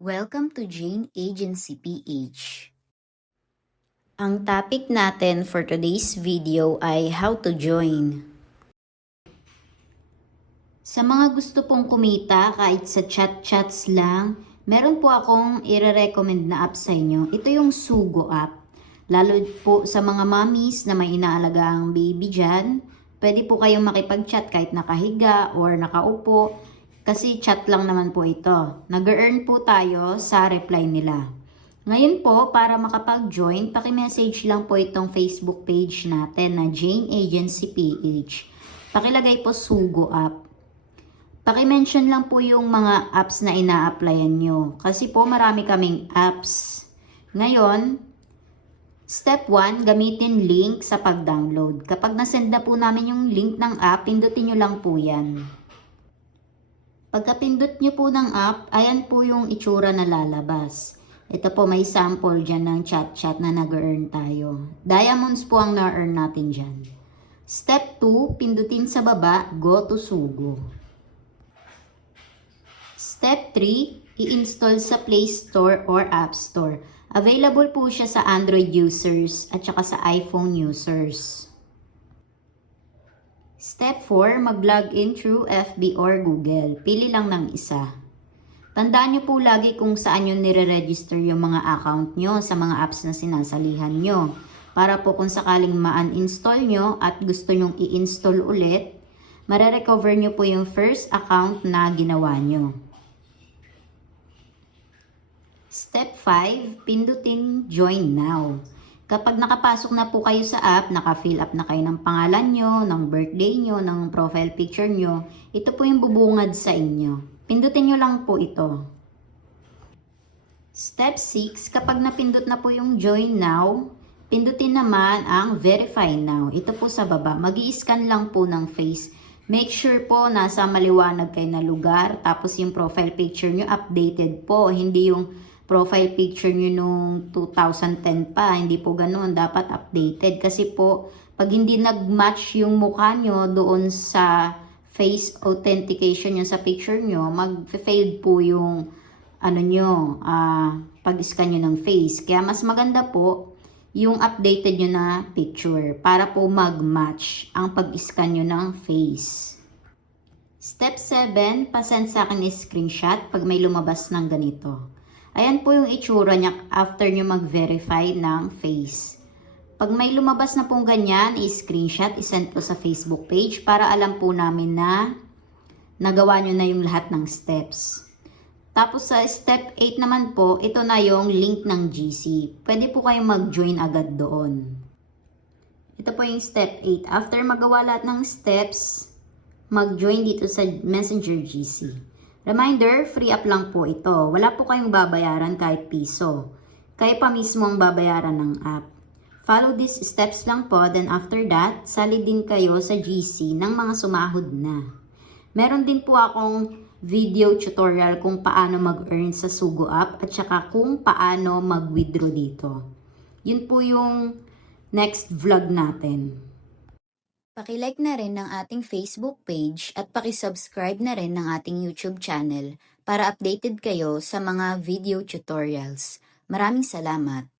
Welcome to Jane Agency PH. Ang topic natin for today's video ay how to join. Sa mga gusto pong kumita kahit sa chat-chats lang, meron po akong i-recommend na app sa inyo. Ito yung Sugo app. Lalo po sa mga mommies na may inaalagang baby dyan, pwede po kayong makipag-chat kahit nakahiga or nakaupo. Kasi chat lang naman po ito. Nag-earn po tayo sa reply nila. Ngayon po, para makapag-join, paki-message lang po itong Facebook page natin na Jane Agency PH. Pakilagay po Sugo app. Paki-mention lang po yung mga apps na ina-applyan nyo. Kasi po marami kaming apps. Ngayon, step 1, gamitin link sa pag-download. Kapag nasend na po namin yung link ng app, pindutin nyo lang po yan. Pagkapindot nyo po ng app, ayan po yung itsura na lalabas. Ito po may sample dyan ng chat-chat na nag-earn tayo. Diamonds po ang na-earn natin dyan. Step 2, pindutin sa baba, go to Sugo. Step 3, i-install sa Play Store or App Store. Available po siya sa Android users at saka sa iPhone users. Step 4, mag-login through FB or Google. Pili lang ng isa. Tandaan nyo po lagi kung saan nyo nire-register yung mga account nyo sa mga apps na sinasalihan nyo. Para po kung sakaling ma-uninstall nyo at gusto nyong i-install ulit, mare-recover nyo po yung first account na ginawa nyo. Step 5, pindutin Join Now. Kapag nakapasok na po kayo sa app, naka-fill up na kayo ng pangalan nyo, ng birthday nyo, ng profile picture nyo, ito po yung bubungad sa inyo. Pindutin nyo lang po ito. Step 6, kapag napindot na po yung Join Now, pindutin naman ang Verify Now. Ito po sa baba, mag-i-scan lang po ng face. Make sure po nasa maliwanag kayo na lugar, tapos yung profile picture nyo updated po, hindi yung profile picture nyo nung 2010 pa, hindi po ganoon, dapat updated. Kasi po, pag hindi nag-match yung mukha nyo doon sa face authentication nyo sa picture nyo, mag-failed po yung pag-scan nyo ng face. Kaya mas maganda po yung updated nyo na picture para po mag-match ang pag-scan nyo ng face. Step 7, pasend sa akin screenshot pag may lumabas ng ganito. Ayan po yung itsura niya after nyo mag-verify ng face. Pag may lumabas na pong ganyan, i-screenshot, isend po sa Facebook page para alam po namin na nagawa nyo na yung lahat ng steps. Tapos sa step 8 naman po, ito na yung link ng GC. Pwede po kayong mag-join agad doon. Ito po yung step 8. After magawa lahat ng steps, mag-join dito sa Messenger GC. Reminder, free app lang po ito. Wala po kayong babayaran kahit piso. Kayo pa mismo ang babayaran ng app. Follow these steps lang po, then after that, sali din kayo sa GC ng mga sumahod na. Meron din po akong video tutorial kung paano mag-earn sa Sugo app at saka kung paano mag-withdraw dito. Yun po yung next vlog natin. Paki-like na rin ng ating Facebook page at paki-subscribe na rin ng ating YouTube channel para updated kayo sa mga video tutorials. Maraming salamat!